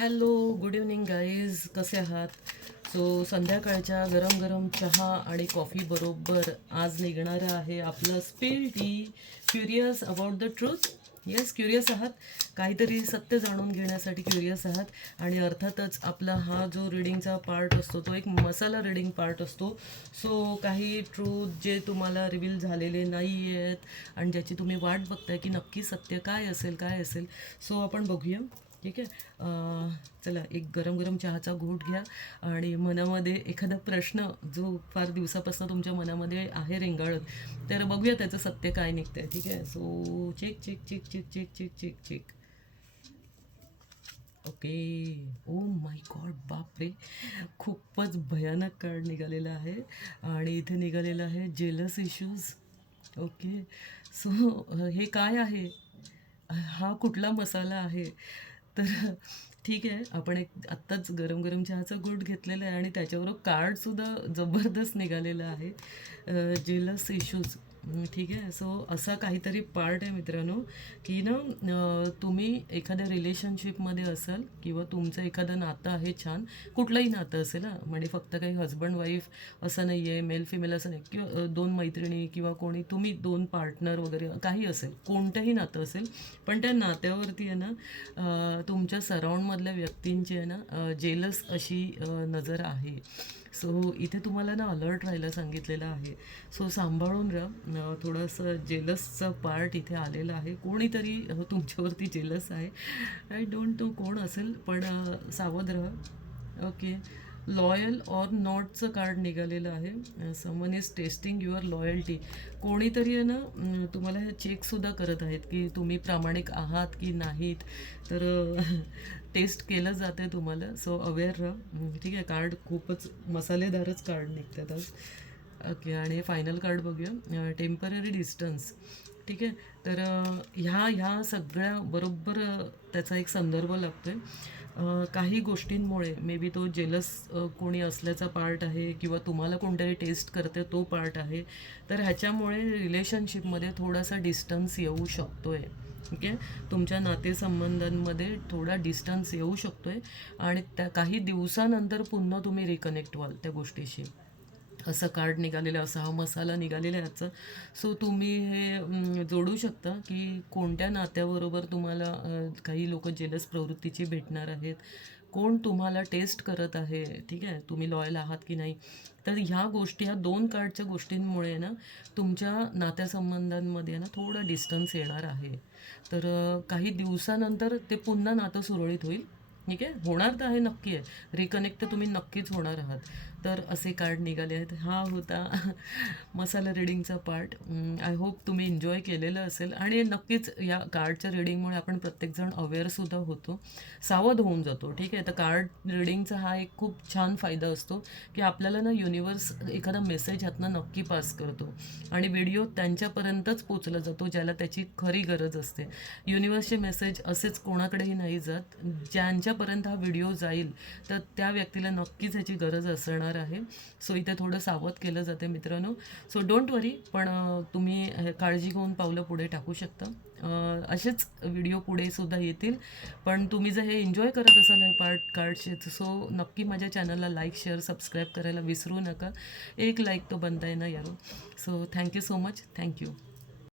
Hello, good evening guys, कसे आहात? संध्याकाळच्या गरम गरम चहा आणि कॉफी बरोबर आज निघणारं आहे आपलं spill T. Curious about the truth. Yes, curious आहात, काहीतरी सत्य जाणून घेण्यासाठी क्युरियस आहात. आणि अर्थातच आपला हा जो रिडिंगचा पार्ट असतो तो एक मसाला रिडिंग पार्ट असतो. काही ट्रूथ जे तुम्हाला रिव्हील झालेले नाही आहेत आणि ज्याची तुम्ही वाट बघताय की नक्की सत्य काय असेल काय असेल. आपण बघूया. ठीक आहे. चला, एक गरम गरम चहाचा घोट घ्या आणि मनामध्ये एखादा प्रश्न जो फार दिवसापासून तुमच्या मनामध्ये आहे रेंगाळत, तर बघूया त्याचं सत्य काय निघतंय. ठीक आहे. Check check check check check check check check. Okay. Oh my god, बापरे, खूपच भयानक कार्ड निघालेला आहे. आणि इथे निघालेलं आहे जेलस इश्यूज. ओके. हे काय आहे? हा कुठला मसाला आहे? तर ठीक आहे, आपण एक आत्ताच गरम गरम चहाचा घोट घेतलेला आहे आणि त्याच्याबरोबर कार्डसुद्धा जबरदस्त निघालेलं आहे. Jealous issues. ठीक आहे. असा काहीतरी पार्ट आहे मित्रांनो, की ना तुम्ही एखाद्या रिलेशनशिपमध्ये असाल किंवा तुमचं एखादं नातं आहे छान, कुठलंही नातं असेल हां, म्हणजे फक्त काही हजबंड वाईफ असं नाही आहे, मेल फिमेल असं नाही, किंवा दोन मैत्रिणी किंवा कोणी तुम्ही दोन पार्टनर वगैरे काही असेल, कोणतंही नातं असेल, पण त्या नात्यावरती आहे ना तुमच्या सराउंडमधल्या व्यक्तींची आहे ना जेलस अशी नजर आहे. इथे तुम्हाला ना अलर्ट राहायला सांगितलेलं आहे. सांभाळून राहा. थोडंसं जेलसचा पार्ट इथे आलेला आहे. कोणीतरी तुमच्यावरती जेलस आहे. आय डोंट नो कोण असेल, पण सावध राहा. ओके. लॉयल ऑर नॉटचं कार्ड निघालेलं आहे. Someone is testing your loyalty. कोणीतरी आहे ना तुम्हाला हे चेकसुद्धा करत आहेत की तुम्ही प्रामाणिक आहात की नाहीत. तर टेस्ट केलं जाते तुम्हाला. अवेअर राहा. ठीक आहे. कार्ड खूपच मसालेदारच कार्ड निघतात आज. ओके. आणि फायनल कार्ड बघूया. Temporary distance. ठीक आहे. तर ह्या सगळ्या बरोबर त्याचा एक संदर्भ लागतो आहे. काही गोष्टींमुळे मे बी तो जेलस कोणी असल्याचा पार्ट आहे किंवा तुम्हाला कोणतरी टेस्ट करते तो पार्ट आहे. तर ह्याच्यामुळे रिलेशनशिपमध्ये थोडासा डिस्टन्स येऊ शकतो आहे. ठीक आहे. तुमच्या नातेसंबंधांमध्ये थोडा डिस्टन्स येऊ शकतो आहे आणि त्या काही दिवसानंतर पुन्हा तुम्ही रिकनेक्ट व्हाल त्या गोष्टीशी. असं कार्ड निघालेलं, असा हा मसाला निघालेला आहे याचा. तुम्ही हे जोडू शकता की कोणत्या नात्याबरोबर तुम्हाला काही लोक जेलस प्रवृत्तीची भेटणार आहेत, कोण तुम्हाला टेस्ट करत आहे. ठीक आहे. तुम्ही लॉयल आहात की नाही. तर ह्या गोष्टी, ह्या दोन कार्डच्या गोष्टींमुळे ना तुमच्या नात्यासंबंधांमध्ये ना थोडा डिस्टन्स येणार आहे. तर काही दिवसानंतर ते पुन्हा नातं सुरळीत होईल. ठीक आहे. होणार तर आहे, नक्की आहे. रिकनेक्ट तर तुम्ही नक्कीच होणार आहात. तर असे कार्ड निघाले आहेत. हा होता मसाला रिडिंगचा पार्ट. आय होप तुम्ही एन्जॉय केलेलं असेल आणि नक्कीच या कार्डच्या रिडिंगमुळे आपण प्रत्येकजण अवेअरसुद्धा होतो, सावध होऊन जातो. ठीक आहे. तर कार्ड रिडिंगचा हा एक खूप छान फायदा असतो की आपल्याला ना युनिवर्स एखादा मेसेज ह्यातनं नक्की पास करतो आणि व्हिडिओ त्यांच्यापर्यंतच पोचला जातो ज्याला त्याची खरी गरज असते. युनिवर्सचे मेसेज असेच कोणाकडेही नाही जात. ज्यांच्यापर्यंत हा व्हिडिओ जाईल तर त्या व्यक्तीला नक्कीच ह्याची गरज असणार आहे. इथे थोडं सावध केलं जाते मित्रांनो. डोंट वरी, पण तुम्ही काळजी घेऊन पावलं पुढे टाकू शकता. असेच व्हिडिओ पुढे सुद्धा येतील. पण तुम्ही जर हे एन्जॉय करत असाल हे पार्ट कार्डचे, नक्की माझ्या चॅनलला लाईक शेअर सबस्क्राईब करायला विसरू नका. एक लाईक तो बनता आहे ना यारो. Thank you so much. थँक्यू.